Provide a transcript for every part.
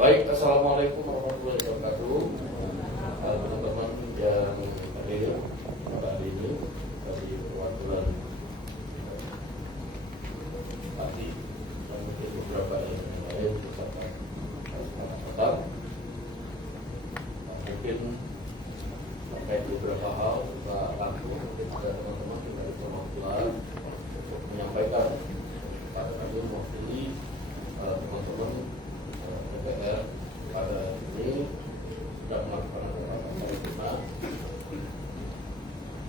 Baik, Assalamualaikum warahmatullahi wabarakatuh. Teman-teman yang hadir pada hari ini dari perwakilan parti dan mungkin beberapa yang lain bersama Kalimantan. Mungkin terkait beberapa hal kita langsung ada teman-teman dari perwakilan menyampaikan pada kami mewakili teman-teman DPR pada ini sudah melakukan rapat paripurna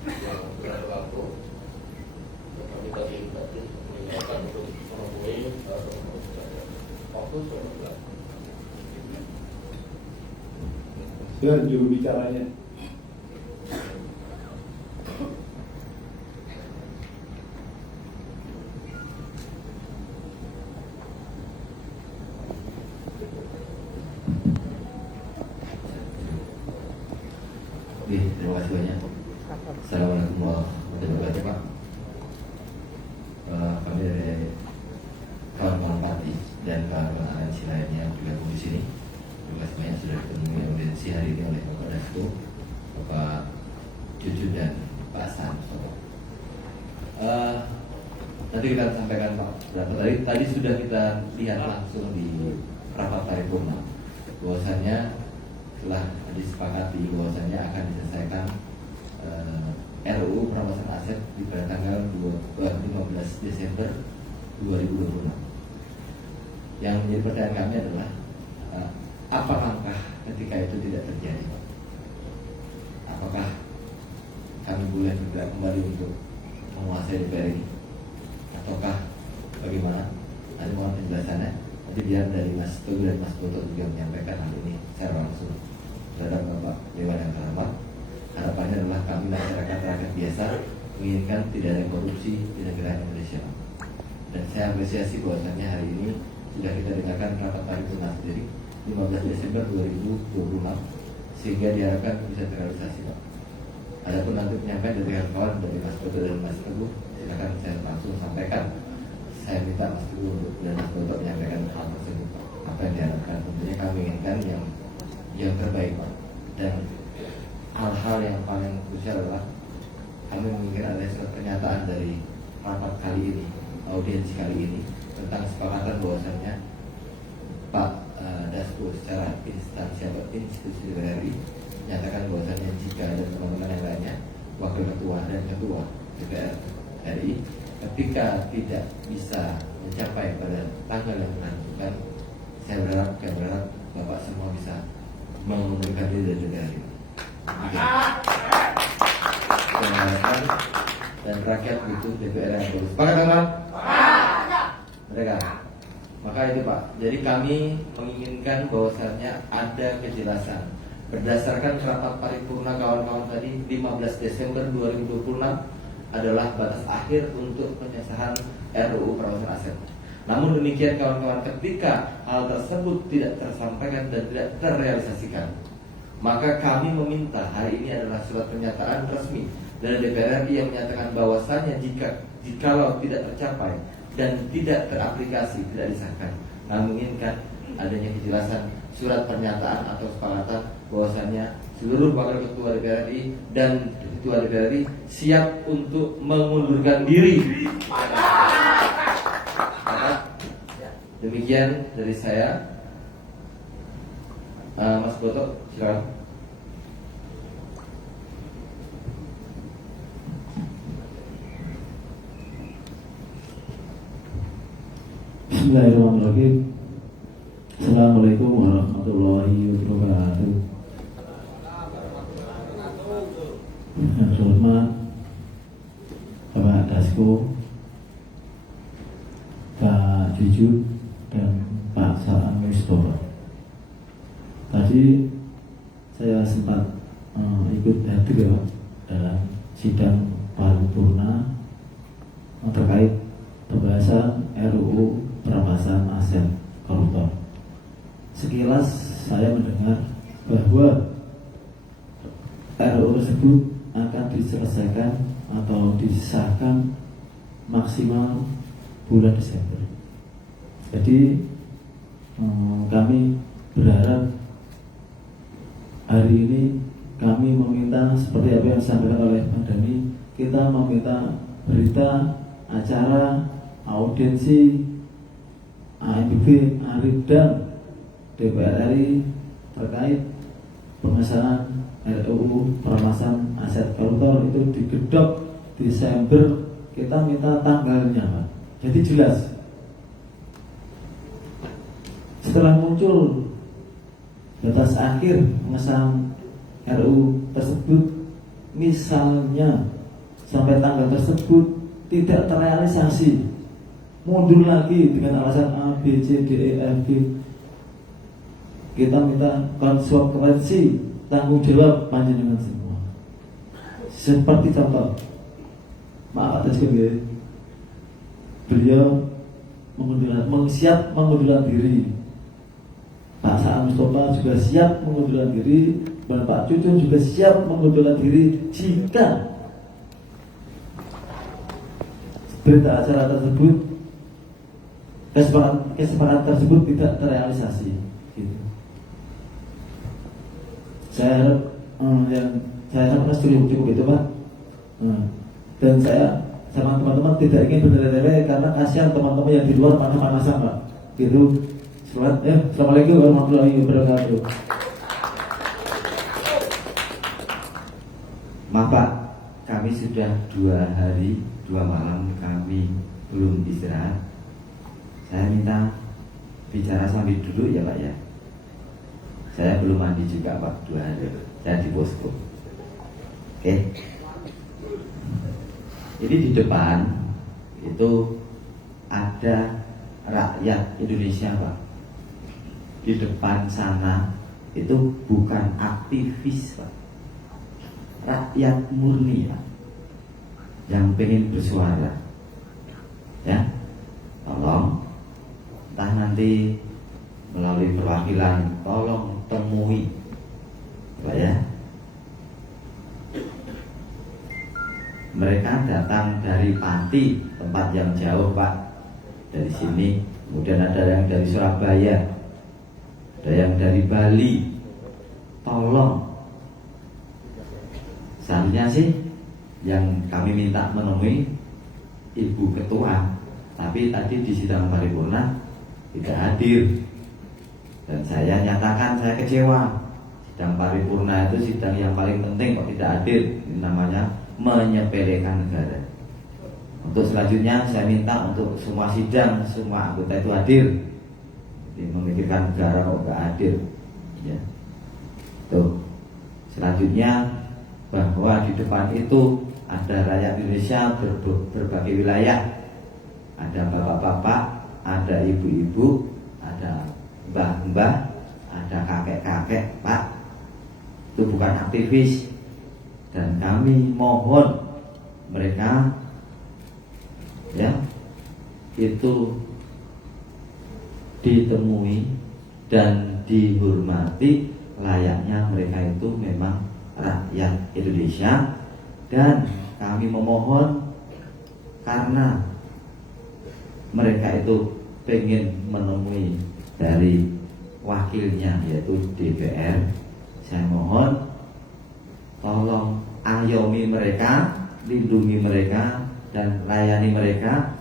yang berlaku. Kami tadi mengingatkan untuk menemui waktu sudah. Silakan juru bicaranya. Oke, terima kasih banyak. Assalamualaikum warahmatullahi wabarakatuh, Pak. Kami dari kawan-kawan parti dan kawan-kawan aliansi lainnya yang bergabung di sini. Terima kasih banyak sudah ditemui audiensi hari ini oleh Bapak Dasko, Bapak Cucu dan Pak San. Nanti kita sampaikan Pak. Tadi sudah kita lihat langsung di rapat paripurna bahwasannya telah disepakati bahwasannya akan diselesaikan RUU perampasan aset di pada tanggal 15 Desember 2026. Yang menjadi pertanyaan kami adalah apa langkah ketika itu tidak terjadi? Apakah kami boleh bergerak kembali untuk menguasai DPR ini? Ataukah bagaimana? Nanti mohon penjelasannya. Nanti biar dari Mas Teguh dan Mas Toto juga menyampaikan hal ini secara langsung terhadap Bapak Dewan yang terhormat. Harapannya adalah kami masyarakat rakyat biasa menginginkan tidak ada korupsi di negara Indonesia. Dan saya apresiasi bahwasannya hari ini sudah kita dengarkan rapat paripurna sendiri 15 Desember 2026 sehingga diharapkan bisa terrealisasi, Pak. Adapun nanti penyampaian dari kawan dari Mas Toto dan Mas Teguh, silakan saya langsung sampaikan. Saya minta Mas Teguh dan Mas Toto menyampaikan hal tersebut, Pak. Apa yang diharapkan? Tentunya kami inginkan yang terbaik, Pak. Dan hal-hal yang paling krusial adalah kami menginginkan ada surat pernyataan dari rapat kali ini, audiensi kali ini tentang kesepakatan bahwasannya Pak Dasko secara instansi atau institusi DPR RI menyatakan bahwasannya jika ada teman-teman yang lainnya, wakil ketua dan ketua DPR RI ketika tidak bisa mencapai pada tanggal yang menentukan, saya berharap Bapak semua bisa mengundurkan diri dari DPR RI. Dan rakyat butuh DPR yang bagus. Sepakat, teman? Mereka. Maka itu, Pak. Jadi kami menginginkan bahwasannya ada kejelasan berdasarkan rapat paripurna kawan-kawan tadi 15 Desember 2026 adalah batas akhir untuk pengesahan RUU perampasan aset. Namun demikian kawan-kawan, ketika hal tersebut tidak tersampaikan dan tidak terrealisasikan, maka kami meminta hari ini adalah surat pernyataan resmi dari DPR RI yang menyatakan bahwasannya jikalau tidak tercapai dan tidak teraplikasi, tidak disahkan, kami menginginkan adanya kejelasan surat pernyataan atau kesepakatan bahwasannya seluruh wakil ketua DPR RI dan ketua DPR RI siap untuk mengundurkan diri. Demikian dari saya. Mas Boto, silakan. Bismillahirrahmanirrahim. Assalamualaikum warahmatullahi wabarakatuh. Yang hormat Bapak Dasko, Pak Cucu dan Pak Saan Mustoro. Tadi saya sempat ikut hadir dalam sidang paripurna terkait pembahasan RUU perampasan aset koruptor. Sekilas saya mendengar bahwa RUU tersebut akan diselesaikan atau disahkan maksimal bulan Desember. Jadi kami berharap hari ini kami meminta seperti apa yang disampaikan oleh Pak Dhani, kita meminta berita, acara, audiensi AMBB, ARIB dan DPR RI terkait pengesahan RUU perluasan aset koruptor itu digedok Desember. Kita minta tanggalnya, Pak. Jadi jelas. Setelah muncul batas akhir pengesahan RUU tersebut, misalnya sampai tanggal tersebut tidak terrealisasi, mundur lagi dengan alasan A, B, C, D, E, F, G, kita minta konsekuensi tanggung jawab panjenengan semua. Seperti contoh, maaf atas kebiri, beliau siap mengundurkan diri. Pak Saan Mustafa juga siap mengundurkan diri, dan Pak Cucun juga siap mengundurkan diri jika berita acara tersebut, kesepakatan tersebut tidak terrealisasi. Gitu. Saya harap saya harap cukup itu, Pak. Dan saya sama teman-teman tidak ingin bertele-tele karena kasihan teman-teman yang di luar panas-panasan, Pak. Gitu. Assalamualaikum warahmatullahi wabarakatuh. Maaf Pak, kami sudah 2 hari 2 malam kami belum istirahat. Saya minta bicara sambil duduk ya Pak ya. Saya belum mandi juga Pak 2 hari. Saya di posko. Oke. Jadi di depan itu ada rakyat Indonesia Pak. Di depan sana itu bukan aktivis Pak, rakyat murni Pak, yang pengen bersuara. Ya, tolong entah nanti melalui perwakilan tolong temui Pak ya. Mereka datang dari Pati, tempat yang jauh Pak, dari sini. Kemudian ada yang dari Surabaya, ada yang dari Bali. Tolong, seharusnya sih yang kami minta menemui Ibu Ketua, tapi tadi di sidang paripurna tidak hadir. Dan saya nyatakan saya kecewa. Sidang paripurna itu sidang yang paling penting kok tidak hadir. Ini namanya menyepelekan negara. Untuk selanjutnya saya minta untuk semua sidang, semua anggota itu hadir. Memikirkan negara kok nggak hadir, ya. Tuh. Selanjutnya bahwa di depan itu ada rakyat Indonesia berbagai wilayah, ada bapak-bapak, ada ibu-ibu, ada mbah-mbah, ada kakek-kakek Pak. Itu bukan aktivis, dan kami mohon mereka ya itu ditemui dan dihormati layaknya mereka itu memang rakyat Indonesia. Dan kami memohon karena mereka itu pengen menemui dari wakilnya yaitu DPR, saya mohon tolong ayomi mereka, lindungi mereka dan layani mereka.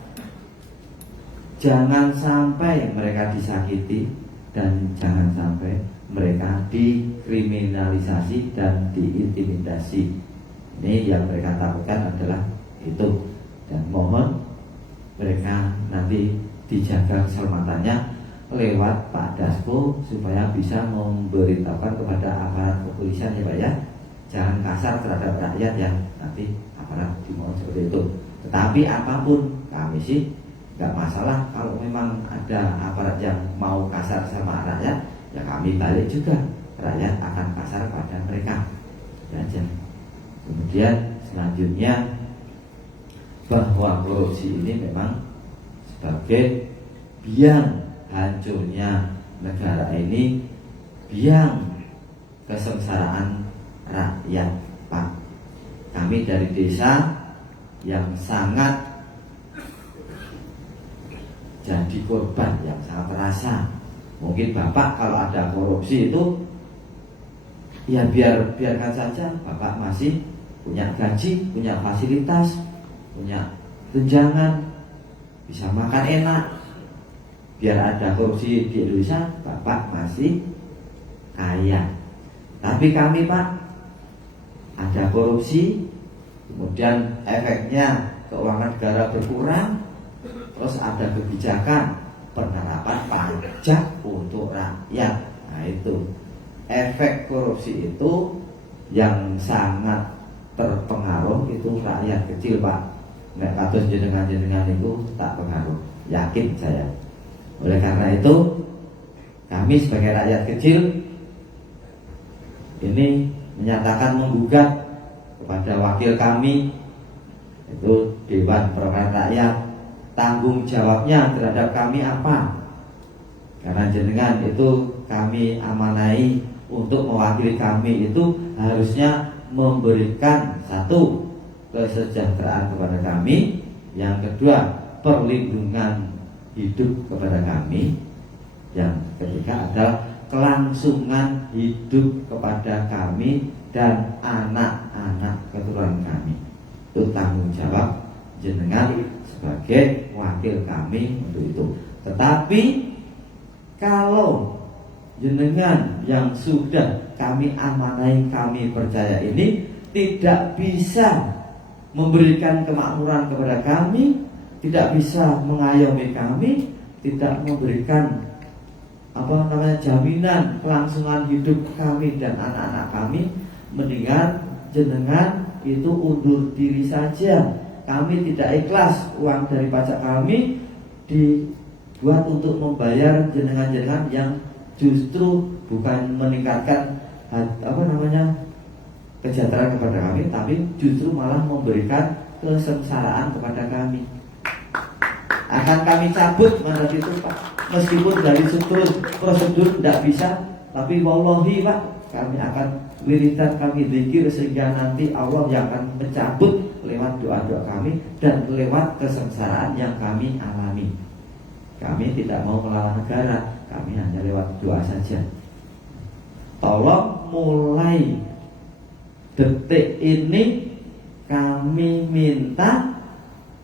Jangan sampai mereka disakiti dan jangan sampai mereka dikriminalisasi dan diintimidasi. Ini yang mereka takutkan adalah itu. Dan mohon mereka nanti dijaga keselamatannya lewat Pak Dasko supaya bisa memberitahukan kepada aparat kepolisian ya Pak ya. Jangan kasar terhadap rakyat ya, nanti aparat dimohon seperti itu. Tetapi apapun kami sih nggak masalah kalau memang ada aparat yang mau kasar sama rakyat, ya kami balik juga. Rakyat akan kasar pada mereka. Ya, kemudian selanjutnya bahwa korupsi ini memang sebagai biang hancurnya negara ini, biang kesengsaraan rakyat Pak. Kami dari desa yang sangat jadi korban yang sangat terasa Mungkin Bapak kalau ada korupsi itu ya biarkan saja, Bapak masih punya gaji, punya fasilitas, punya tunjangan, bisa makan enak. Biar ada korupsi di Indonesia, Bapak masih kaya. Tapi kami Pak, ada korupsi, kemudian efeknya keuangan negara berkurang, terus ada kebijakan penerapan pajak untuk rakyat. Nah itu efek korupsi itu yang sangat terpengaruh itu rakyat kecil Pak. Nek kados jenengan-jenengan itu tak pengaruh, yakin saya. Oleh karena itu kami sebagai rakyat kecil ini menyatakan menggugat kepada wakil kami, itu Dewan Perwakilan Rakyat, tanggung jawabnya terhadap kami apa? Karena jenengan itu kami amanai untuk mewakili kami itu harusnya memberikan satu, kesejahteraan kepada kami, yang kedua perlindungan hidup kepada kami, yang ketiga adalah kelangsungan hidup kepada kami dan anak-anak keturunan kami. Itu tanggung jawab jenengan sebagai wakil kami untuk itu. Tetapi kalau jenengan yang sudah kami amanai, kami percaya ini tidak bisa memberikan kemakmuran kepada kami, tidak bisa mengayomi kami, tidak memberikan jaminan kelangsungan hidup kami dan anak-anak kami, mendingan jenengan itu undur diri saja. Kami tidak ikhlas uang dari pajak kami dibuat untuk membayar jenengan-jenengan yang justru bukan meningkatkan kesejahteraan kepada kami, tapi justru malah memberikan kesengsaraan kepada kami. Akan kami cabut mandat itu Pak. Meskipun dari prosedur tidak bisa, tapi wallahi Pak, kami akan wiridan, kami zikir sehingga nanti Allah yang akan mencabut lewat doa-doa kami dan lewat kesengsaraan yang kami alami. Kami tidak mau melawan negara, kami hanya lewat doa saja. Tolong mulai detik ini kami minta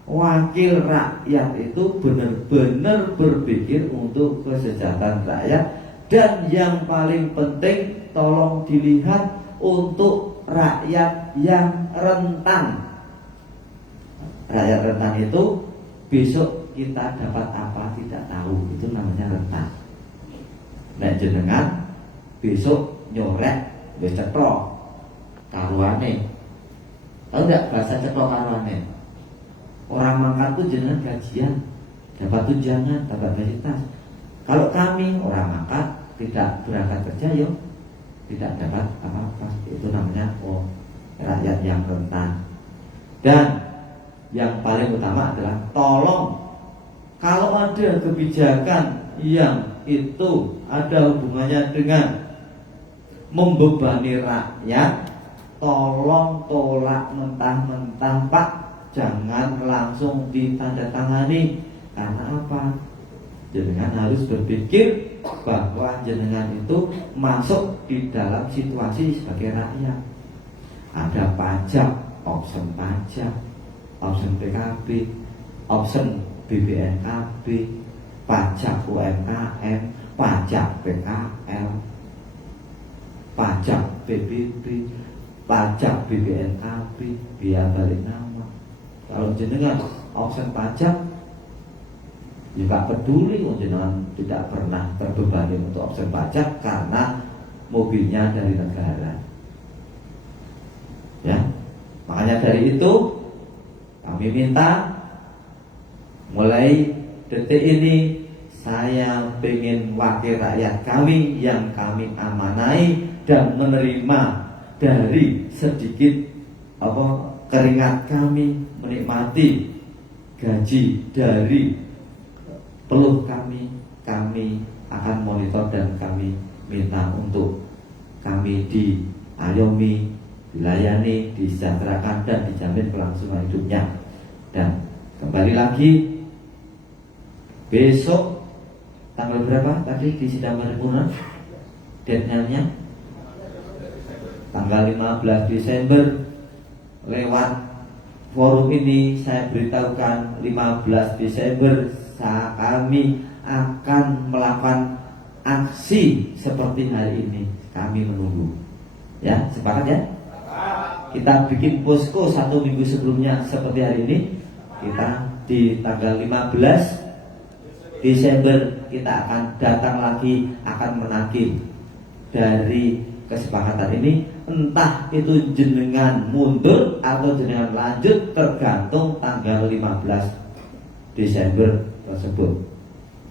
wakil rakyat itu benar-benar berpikir untuk kesejahteraan rakyat, dan yang paling penting tolong dilihat untuk rakyat yang rentan. Rakyat rentan itu besok kita dapat apa tidak tahu, itu namanya rentan. Nah jenengan besok nyorek wis ceklok karuane. Tahu enggak bahasa ceklok karuane? Orang mangkat itu jenengan gajian, dapat tunjangan, dapat fasilitas. Kalau kami orang mangkat tidak berangkat kerja, yo tidak dapat apa-apa. Itu namanya rakyat yang rentan. Dan yang paling utama adalah tolong, kalau ada kebijakan yang itu ada hubungannya dengan membebani rakyat, tolong tolak mentah-mentah Pak. Jangan langsung ditandatangani. Karena apa? Jenengan harus berpikir bahwa jenengan itu masuk di dalam situasi sebagai rakyat. Ada pajak, option pajak, option PKB, option BPNKB, pajak UMKM, pajak PKL, pajak PBB, pajak BPNKB, biaya balik nama. Kalau jenengan option pajak, juga peduli, jenengan tidak pernah terbebani untuk option pajak karena mobilnya dari negara. Ya, makanya dari itu kami minta mulai detik ini saya ingin wakil rakyat kami yang kami amanai dan menerima dari sedikit keringat kami, menikmati gaji dari peluh kami akan monitor dan kami minta untuk kami diayomi, dilayani, disejahterakan dan dijamin kelangsungan hidupnya. Dan kembali lagi besok tanggal berapa tadi di sidang paripurna? Deadline-nya tanggal 15 Desember. Lewat forum ini saya beritahukan 15 Desember kami akan melakukan aksi seperti hari ini. Kami menunggu. Ya, sepakat ya? Kita bikin posko 1 minggu sebelumnya seperti hari ini. Kita di tanggal 15 Desember kita akan datang lagi, akan menagih dari kesepakatan ini. Entah itu jenengan mundur atau jenengan lanjut, tergantung tanggal 15 Desember tersebut.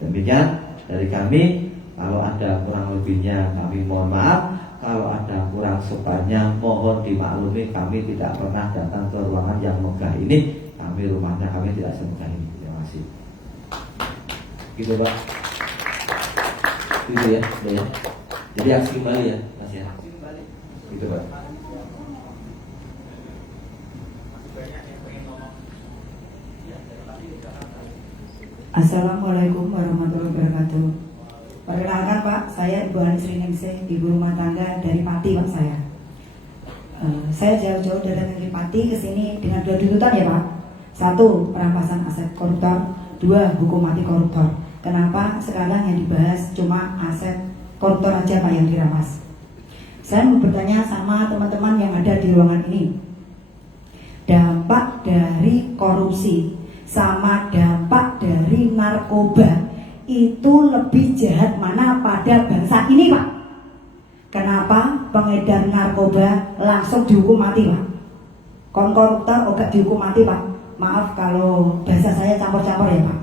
Demikian dari kami. Kalau ada kurang lebihnya kami mohon maaf. Kalau ada kurang sopannya mohon dimaklumi. Kami tidak pernah datang ke ruangan yang megah ini. Rumahnya kami tidak semegah ini. Terima kasih. Gitu Pak. Gitu ya, ya. Jadi aksi kembali ya, Mas ya. Gitu Pak. Assalamualaikum warahmatullahi wabarakatuh. Perkenalkan Pak, saya Ibu Ani Sriningsih, ibu rumah tangga dari Pati Pak saya. Saya jauh-jauh dari negeri Pati ke sini dengan 2 tuntutan ya Pak. 1. Perampasan aset koruptor. 2. Hukum mati koruptor. Kenapa sekarang yang dibahas cuma aset koruptor aja Pak yang dirampas? Saya mau bertanya sama teman-teman yang ada di ruangan ini. Dampak dari korupsi sama dampak dari narkoba itu lebih jahat mana pada bangsa ini Pak? Kenapa pengedar narkoba langsung dihukum mati Pak? Koruptor obat dihukum mati Pak? Maaf kalau bahasa saya campur-campur ya Pak.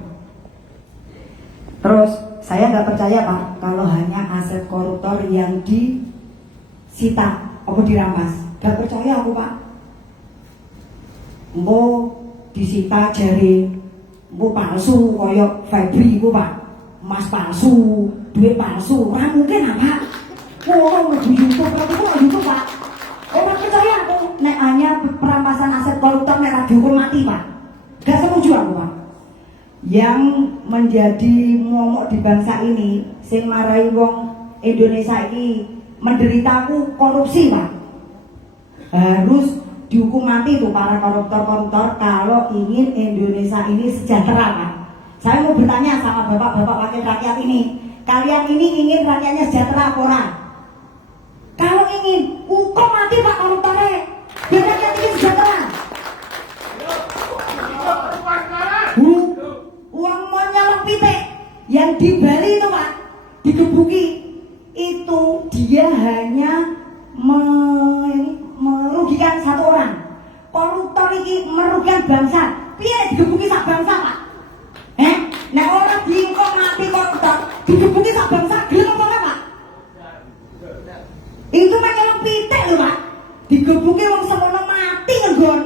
Terus saya nggak percaya Pak kalau hanya aset koruptor yang disita atau dirampas. Nggak percaya aku Pak. Mau disita jari, mau palsu koyok Febri itu Pak, emas palsu, duit palsu, orang mungkin apa? Orang di YouTube, aku YouTube Pak. Orang percaya aku, nek hanya perampasan aset koruptor nek dihukum mati Pak. Gak setuju aku Pak. Yang menjadi momok di bangsa ini, sing marai wong Indonesia ini menderita aku korupsi Pak. Harus dihukum mati tuh para koruptor-koruptor kalau ingin Indonesia ini sejahtera Pak. Saya mau bertanya sama bapak-bapak wakil rakyat ini, kalian ini ingin rakyatnya sejahtera apa ora? Kalau ingin, hukum mati Pak koruptornya, biar rakyat ini sejahtera. Uang mau nyolong pitik yang di Bali itu Pak, digebuki itu dia hanya merugikan 1 orang. Koruptor ini merugikan bangsa. Piye digebuki sak bangsa Pak? Nek orang dihukum mati koruptor, digebuki sak bangsa, gelem apa ora Pak? Itu mah nyolong pitik lho Pak. Digebuki wong semono mati nggon.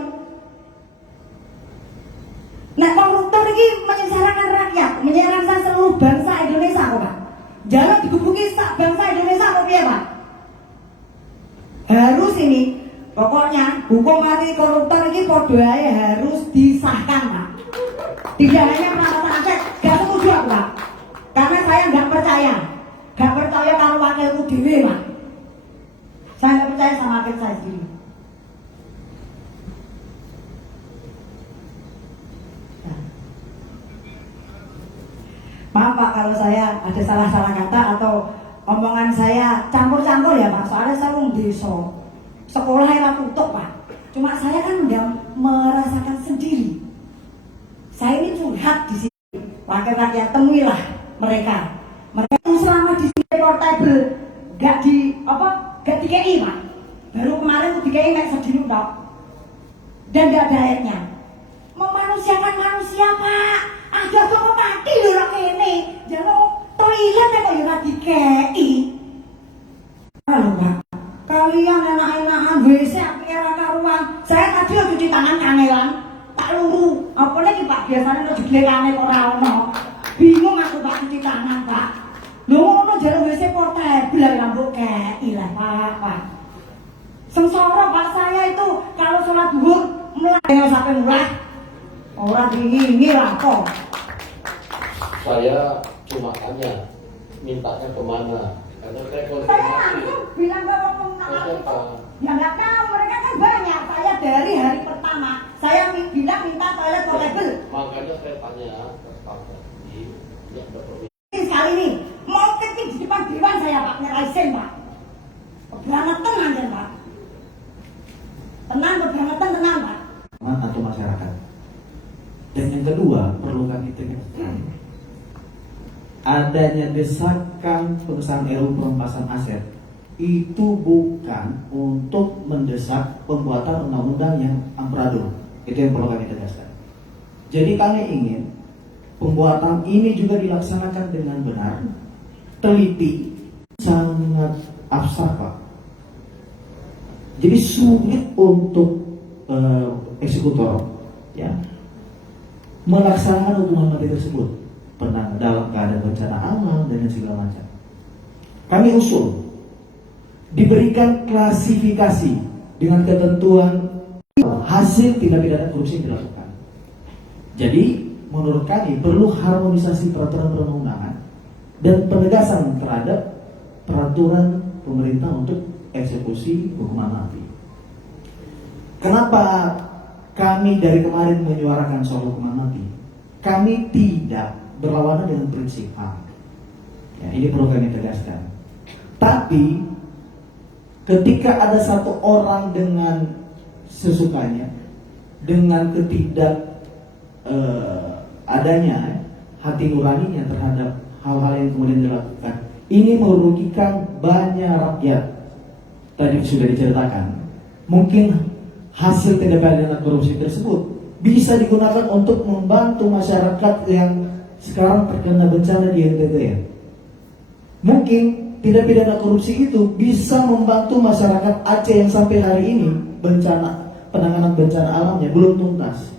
Nek koruptor ini menyengsarakan rakyat, menyengsarakan seluruh bangsa Indonesia kok Pak. Jangan digebuki sak bangsa Indonesia kok piye Pak? Harus ini, pokoknya hukum mati koruptor ini podo ae harus disahkan Pak. Tidak hanya perampasan aset, gak setuju aku Pak. Karena saya gak percaya kalau wakilku dewe Pak. Saya gak percaya sama wakil saya sendiri. Maaf Pak kalau saya ada salah-salah kata atau omongan saya campur-campur ya Pak. Soalnya saya wong desa, sekolah era tutup Pak. Cuma saya kan udah merasakan sendiri. Saya ini curhat di sini. Wakil rakyat temuilah mereka. Mereka itu selama di sini portable, gak dikei Pak. Baru kemarin tuh dikei naik sedih dok. Dan gak ada ayatnya. Memanusiakan manusia Pak. Ada kok mati lho rak kene. Jangan toilet kok ya ora dikei. Halo Pak. Kalian enak-enakan WC era karuan. Saya tadi cuci tangan kangelan. Tak luru. Apa lagi Pak biasanya lo diglekane ora ono. Bingung aku Pak cuci tangan Pak. Lho ngono jare WC portable lah mbok kei lah Pak. Sengsara Pak saya itu kalau sholat zuhur mulai sampai murah. Orang tinggi lah kok. Saya cuma tanya, mintanya kemana? Karena saya Saya konfirmasi. langsung bilang ke ngomong nama Siapa? itu. Ya nggak tahu, mereka kan banyak. Saya dari hari pertama, saya bilang minta toilet portable. Makanya saya tanya ke Pak Bupati, ya ada permintaan. Sekali ini, mau ketik di depan dewan saya Pak, nyerahin Pak. Keberangkatan aja Pak. Tenang, keberangkatan tenang Pak. Atau masyarakat. Dan yang kedua perlu kami tegaskan, adanya desakan pengesahan RUU perampasan aset itu bukan untuk mendesak pembuatan undang-undang yang amburadul. Itu yang perlu kami tegaskan. Jadi kami ingin pembuatan ini juga dilaksanakan dengan benar, teliti, sangat abstrak Pak. Jadi sulit untuk eksekutor ya melaksanakan hukuman mati tersebut dalam keadaan bencana alam dan segala macam. Kami usul diberikan klasifikasi dengan ketentuan hasil tindak pidana korupsi yang dilakukan. Jadi menurut kami perlu harmonisasi peraturan perundang-undangan dan penegasan terhadap peraturan pemerintah untuk eksekusi hukuman mati. Kenapa kami dari kemarin menyuarakan soal hukuman mati? Kami tidak berlawanan dengan prinsip HAM. Ya, ini perlu kami tegaskan. Tapi ketika ada satu orang dengan sesukanya, dengan ketidak adanya hati nuraninya terhadap hal-hal yang kemudian dilakukan, ini merugikan banyak rakyat. Tadi sudah diceritakan, mungkin hasil tindak pidana korupsi tersebut bisa digunakan untuk membantu masyarakat yang sekarang terkena bencana di NTT ya. Mungkin tindak pidana korupsi itu bisa membantu masyarakat Aceh yang sampai hari ini penanganan bencana alamnya belum tuntas.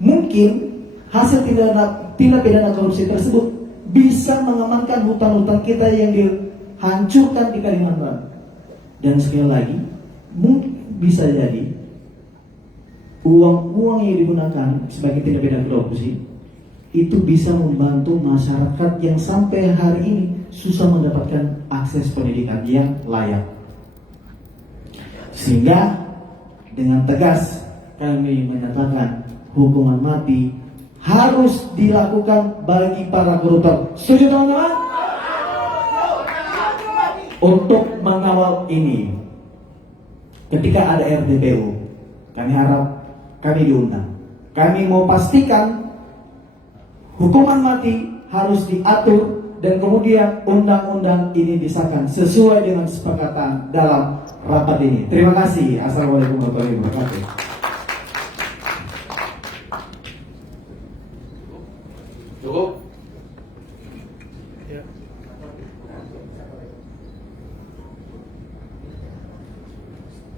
Mungkin hasil tindak pidana korupsi tersebut bisa mengamankan hutan-hutan kita yang dihancurkan di Kalimantan. Dan sekali lagi, mungkin bisa jadi uang yang digunakan sebagai tindak pidana korupsi itu bisa membantu masyarakat yang sampai hari ini susah mendapatkan akses pendidikan yang layak. Sehingga dengan tegas kami menyatakan hukuman mati harus dilakukan bagi para koruptor. Setuju teman-teman? Untuk mengawal ini, ketika ada RDPU, kami harap kami diundang. Kami mau pastikan hukuman mati harus diatur dan kemudian undang-undang ini disahkan sesuai dengan kesepakatan dalam rapat ini. Terima kasih. Assalamualaikum warahmatullahi wabarakatuh. Cukup?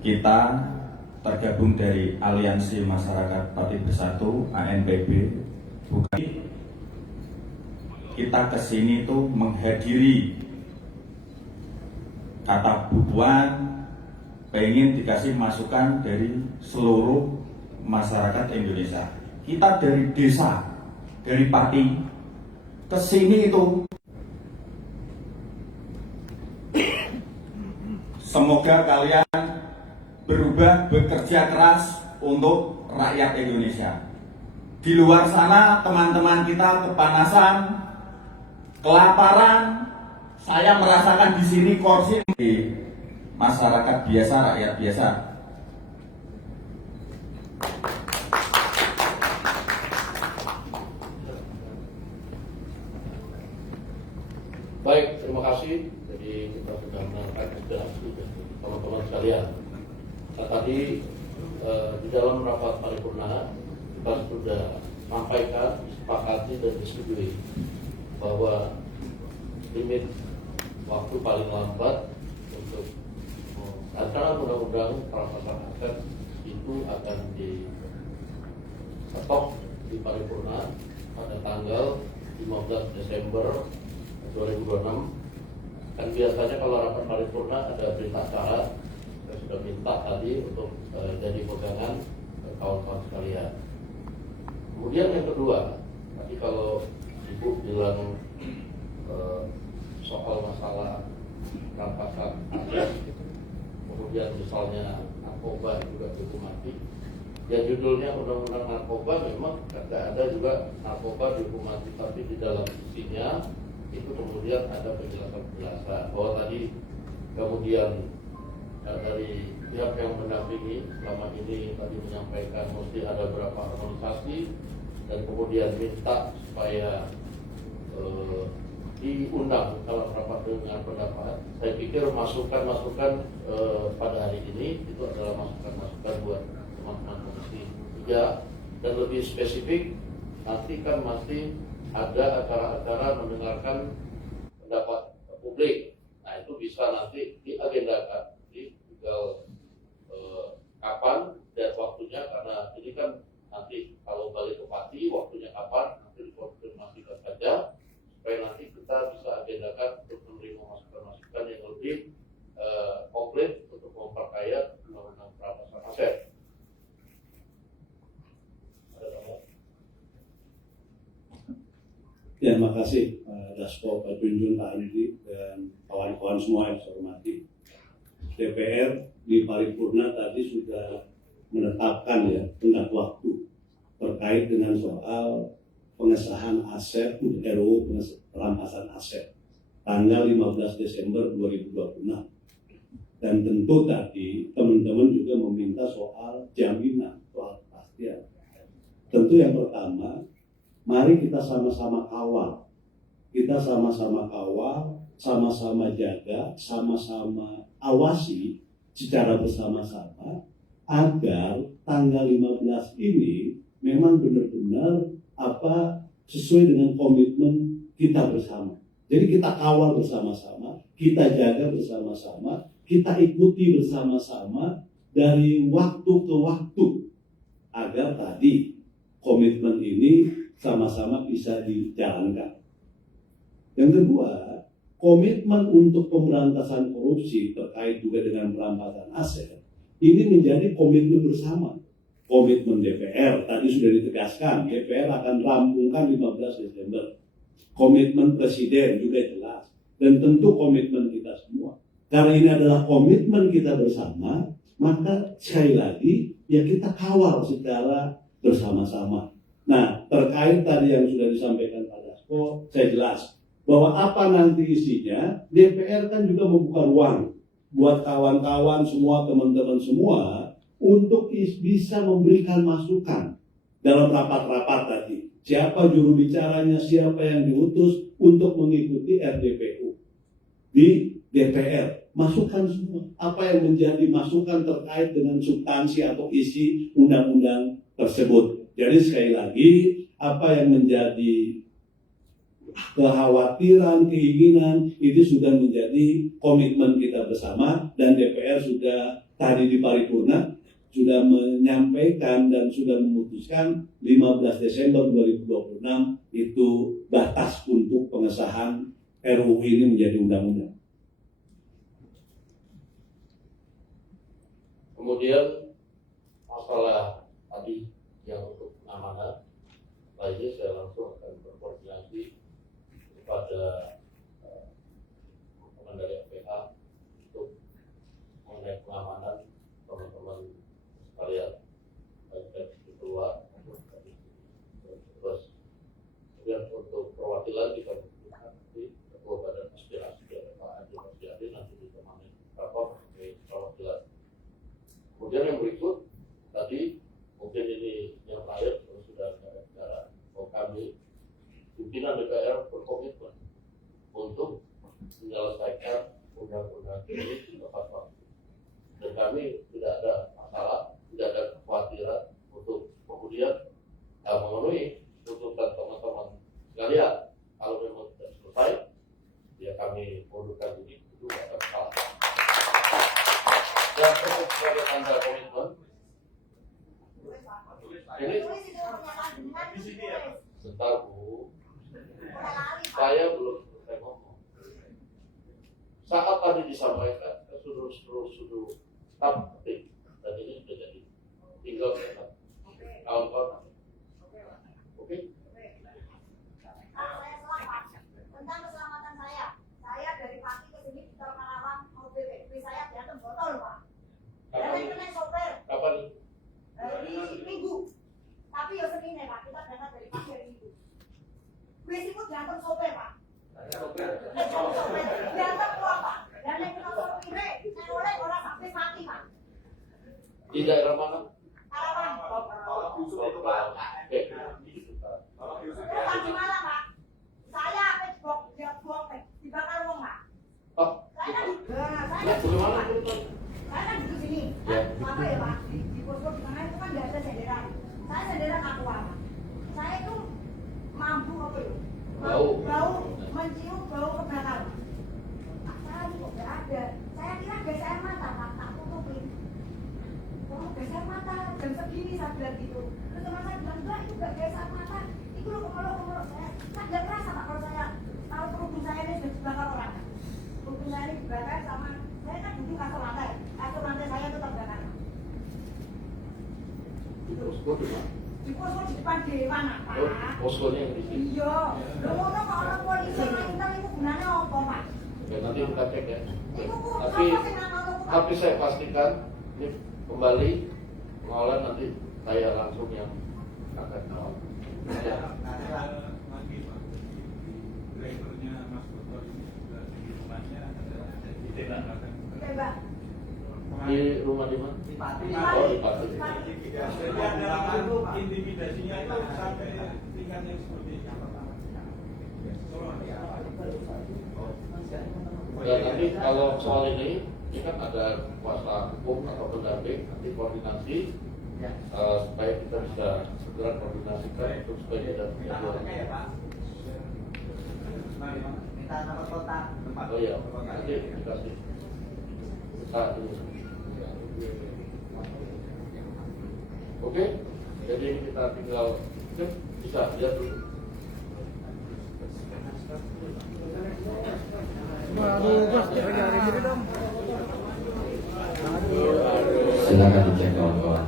Kita tergabung dari Aliansi Masyarakat Pati Bersatu (ANPB). Bukan kita kesini tuh menghadiri kata Bu Puan, pengen dikasih masukan dari seluruh masyarakat Indonesia. Kita dari desa, dari Pati kesini itu. Semoga kalian berubah, bekerja keras untuk rakyat Indonesia. Di luar sana teman-teman kita kepanasan, kelaparan. Saya merasakan di sini kursi di masyarakat biasa, rakyat biasa. Baik, terima kasih. Jadi kita sudah menangkap aspirasi dari teman-teman sekalian. Nah, tadi di dalam rapat paripurna kita sudah sampaikan, disepakati dan disetujui bahwa limit waktu paling lambat untuk acara undang-undang perampasan aset itu akan diketok di paripurna pada tanggal 15 Desember 2026. Kan biasanya kalau rapat paripurna ada berita acara. Saya sudah minta tadi untuk jadi pegangan kawan-kawan sekalian. Kemudian yang kedua, tadi kalau Ibu bilang soal masalah rampasan aset, kemudian misalnya narkoba juga hukum mati. Ya judulnya undang-undang narkoba memang tidak ada juga narkoba dihukum mati, tapi di dalam isinya itu kemudian ada penjelasan-penjelasan bahwa tadi kemudian dari pihak yang mendampingi selama ini tadi menyampaikan mesti ada berapa harmonisasi dan kemudian minta supaya diundang dalam rapat dengar pendapat. Saya pikir masukan-masukan pada hari ini itu adalah masukan-masukan buat teman-teman komisi 3 dan lebih spesifik nanti kan masih ada acara-acara mendengarkan pendapat publik. Nah itu bisa nanti diagendakan, tinggal kapan dan waktunya, karena ini kan nanti kalau balik ke Pati waktunya kapan nanti dikonfirmasikan saja supaya nanti kita bisa agendakan untuk menerima masukan-masukan yang lebih komplit untuk memperkaya undang-undang perampasan aset. Ya, makasih Pak Dasko, Pak Junjun, Pak Andi, dan kawan-kawan semua yang saya hormati. DPR di paripurna tadi sudah menetapkan ya tenggat waktu terkait dengan soal pengesahan aset RUU perampasan aset tanggal 15 Desember 2026. Dan tentu tadi teman-teman juga meminta soal jaminan, soal kepastian. Tentu yang pertama, mari kita sama-sama kawal. Kita sama-sama kawal, sama-sama jaga, sama-sama awasi secara bersama-sama agar tanggal 15 ini memang benar-benar sesuai dengan komitmen kita bersama. Jadi kita kawal bersama-sama, kita jaga bersama-sama, kita ikuti bersama-sama dari waktu ke waktu agar tadi komitmen ini sama-sama bisa dijalankan. Yang kedua, komitmen untuk pemberantasan korupsi terkait juga dengan perampasan aset ini menjadi komitmen bersama. Komitmen DPR tadi sudah ditegaskan, DPR akan rampungkan 15 Desember. Komitmen Presiden juga jelas, dan tentu komitmen kita semua. Karena ini adalah komitmen kita bersama, maka sekali lagi ya kita kawal secara bersama-sama. Nah, terkait tadi yang sudah disampaikan Pak Dasko, saya jelas bahwa apa nanti isinya, DPR kan juga membuka ruang buat kawan-kawan semua, teman-teman semua untuk bisa memberikan masukan dalam rapat-rapat tadi. Siapa juru bicaranya, siapa yang diutus untuk mengikuti RDPU di DPR. Masukan semua, apa yang menjadi masukan terkait dengan substansi atau isi undang-undang tersebut. Jadi sekali lagi, apa yang menjadi kekhawatiran, keinginan, itu sudah menjadi komitmen kita bersama, dan DPR sudah tadi di paripurna sudah menyampaikan dan sudah memutuskan 15 Desember 2026 itu batas untuk pengesahan RUU ini menjadi undang-undang. Kemudian masalah tadi yang untuk pengamanan, lainnya saya langsung akan berkoordinasi kepada teman dari FPH untuk mengenai pengamanan teman-teman sekalian, baik dari keluar maupun dari terus. Kemudian untuk perwakilan kita butuhkan nanti ketua badan aspirasi dari Pak Adi Masjadi nanti ditemani rapor dari perwakilan. Kemudian yang berikut tadi mungkin ini yang terakhir sudah ada bicara bahwa kami pimpinan DPR berkomitmen untuk menyelesaikan undang-undang ini tepat waktu, dan kami tidak ada masalah, tidak ada kekhawatiran untuk kemudian memenuhi tuntutan teman-teman sekalian. Kalau memang tidak selesai, ya kami mundurkan diri, itu tidak ada masalah. Dan untuk sebagai tanda komitmen, ini sebentar Bu, saya belum selesai ngomong. Saat tadi disampaikan, sudah tap ketik, dan ini sudah jadi. Tinggal kawan-kawan. Oke? pun sope Pak. Sope, dianggap tua Pak. Dan yang kita sopire, saya oleh orang sampai mati Pak. Di daerah mana? Harapan. Oke. Bukan di mana Pak? Saya buang dibakar wong Pak. Oh, Saya kan nah, bagaimana itu? saya kan di sini. Ya. Apa ya Pak? Di posko di mana itu kan nggak ada senderan. Saya senderan aku apa? Saya itu mampu apa ya? Bau mencium bau kebakaran. Saya kok nggak ada. Saya kira gas air mata Pak, tak tutupin. Oh, gas air mata jam segini saya bilang gitu. Terus teman saya bilang enggak, itu nggak gas air mata. Itu lo kemeluk saya. Saya nggak merasa Pak kalau saya tahu kerudung saya ini sudah dibakar orang. Kerudung saya ini dibakar sama saya kan duduk kasur lantai saya itu terbakar. Di posko di mana? Di posko di depan dewan Pak. Oh, poskonya yang di sini. Iya, lo ngono kok orang polisi ngintel itu gunanya apa Pak? Ya, nanti kita cek ya. Itu kok Tapi apa sih nama lo Pak? tapi saya pastikan ini kembali mengolah nanti saya langsung yang akan mengolah. Ya. Drivernya Mas Toto ini juga di rumahnya ada ditembakkan. Tembak. Di rumah di mana? Di Pati. Oh, di Pati. Jadi ada intimidasinya itu sampai tingkat yang seperti itu. Dan nanti kalau soal ini kan ada kuasa hukum atau pendamping, nanti koordinasi supaya kita bisa segera koordinasikan untuk supaya tidak terjadi. Minta nomor kontak. Oh iya, nanti dikasih. Kita ini. Oke, jadi kita tinggal bisa lihat dulu. Silakan dicek kawan-kawan.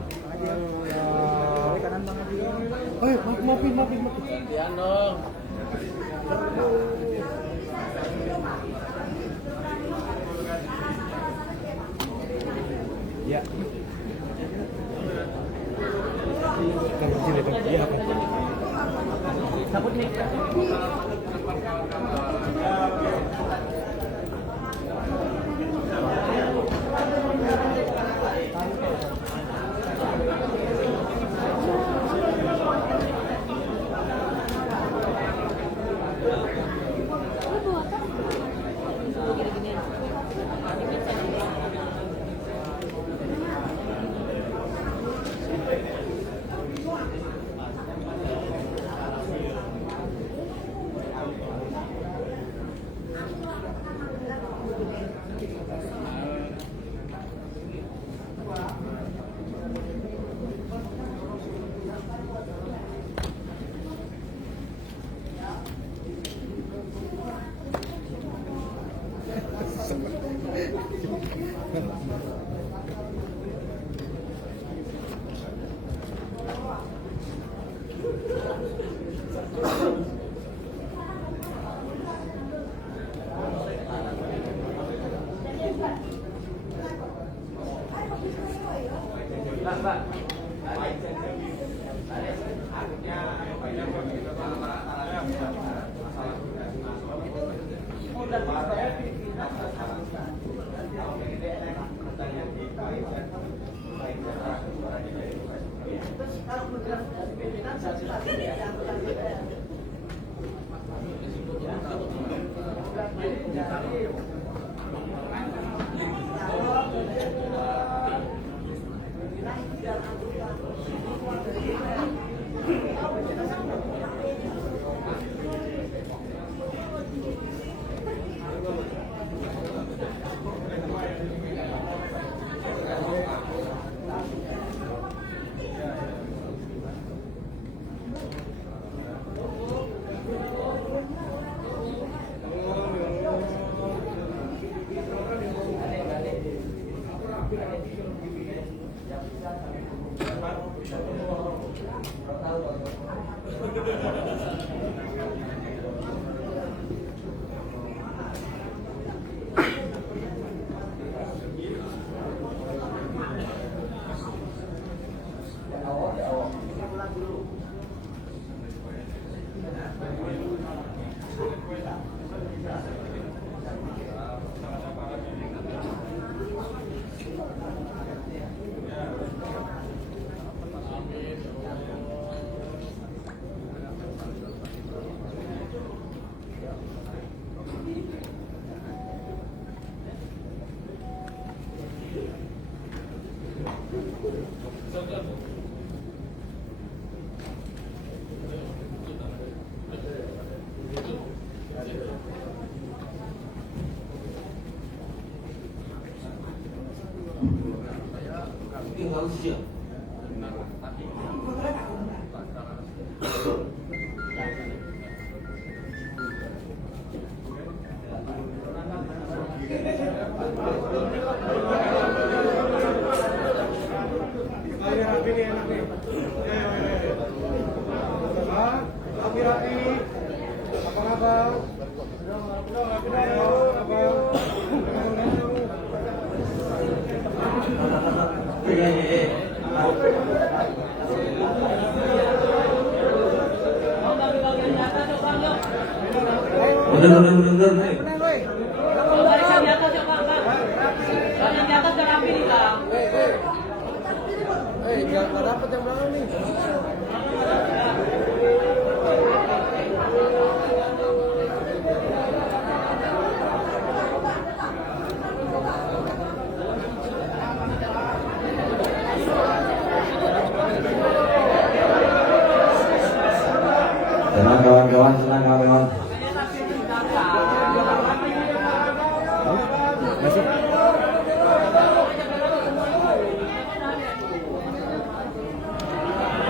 Tenang kawan-kawan, tenang kawan-kawan.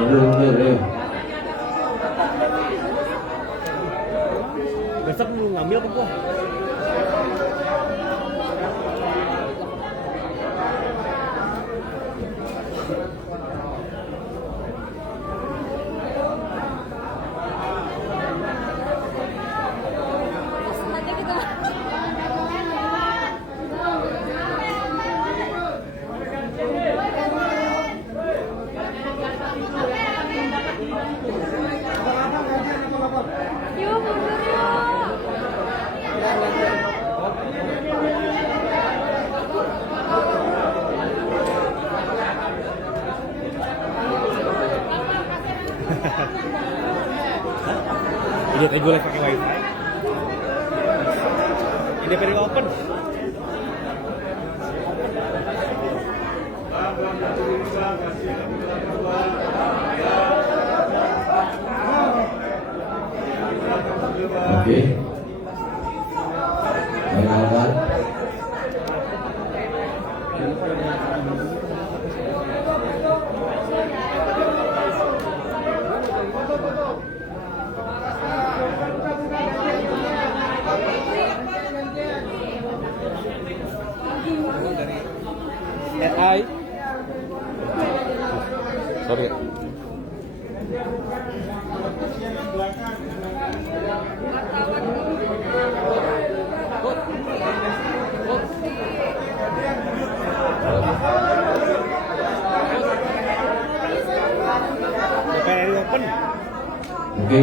Mundur. Besok lu ngambil apa gua? Iya, tadi gue liat pakai wifi. Ini dari open. Oke. Baik kawan. Hai. Sorry. DPR open. Oke.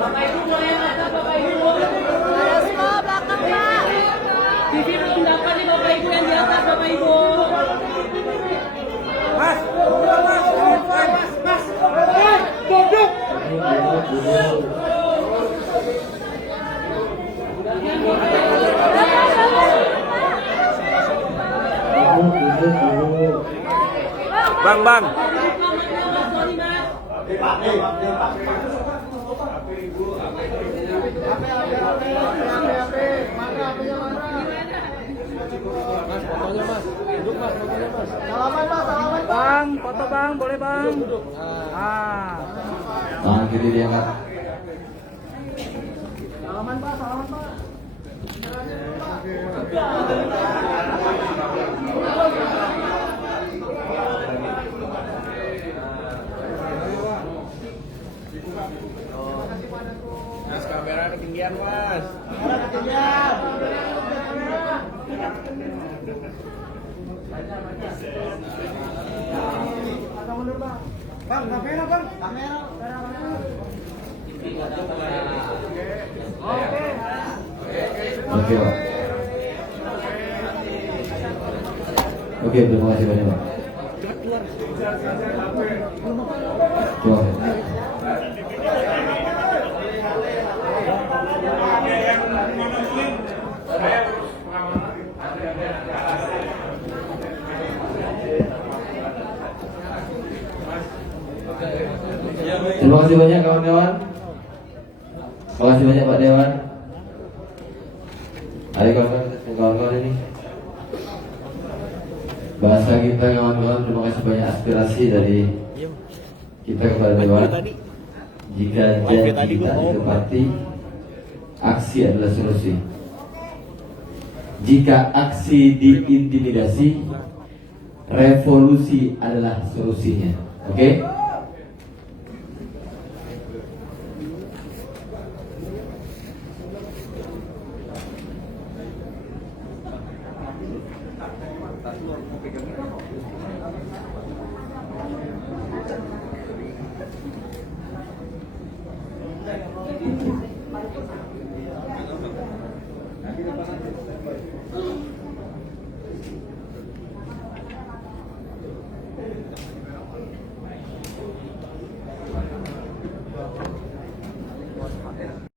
Bapak Ibu boleh ada Bapak Ibu. Belakang Pak. TV belum dapat nih Bapak Ibu yang di atas Bapak Ibu. Mas, duduk. Bang. Bang, foto bang, boleh bang. Tangan kiri diangkat. Salaman pak. Mas, kamera ketinggian mas. Bang, kamera bang. Kamera. Oke, Pak. Oke, terima kasih banyak, Pak. Keluar. Yang Terima kasih banyak kawan-kawan. Terima kasih banyak Pak Dewan. Ayo kawan-kawan ini. Bahasa kita kawan-kawan, terima kasih banyak aspirasi dari kita kepada Dewan. Jika janji tak ditepati, aksi adalah solusi. Jika aksi diintimidasi, revolusi adalah solusinya. Oke?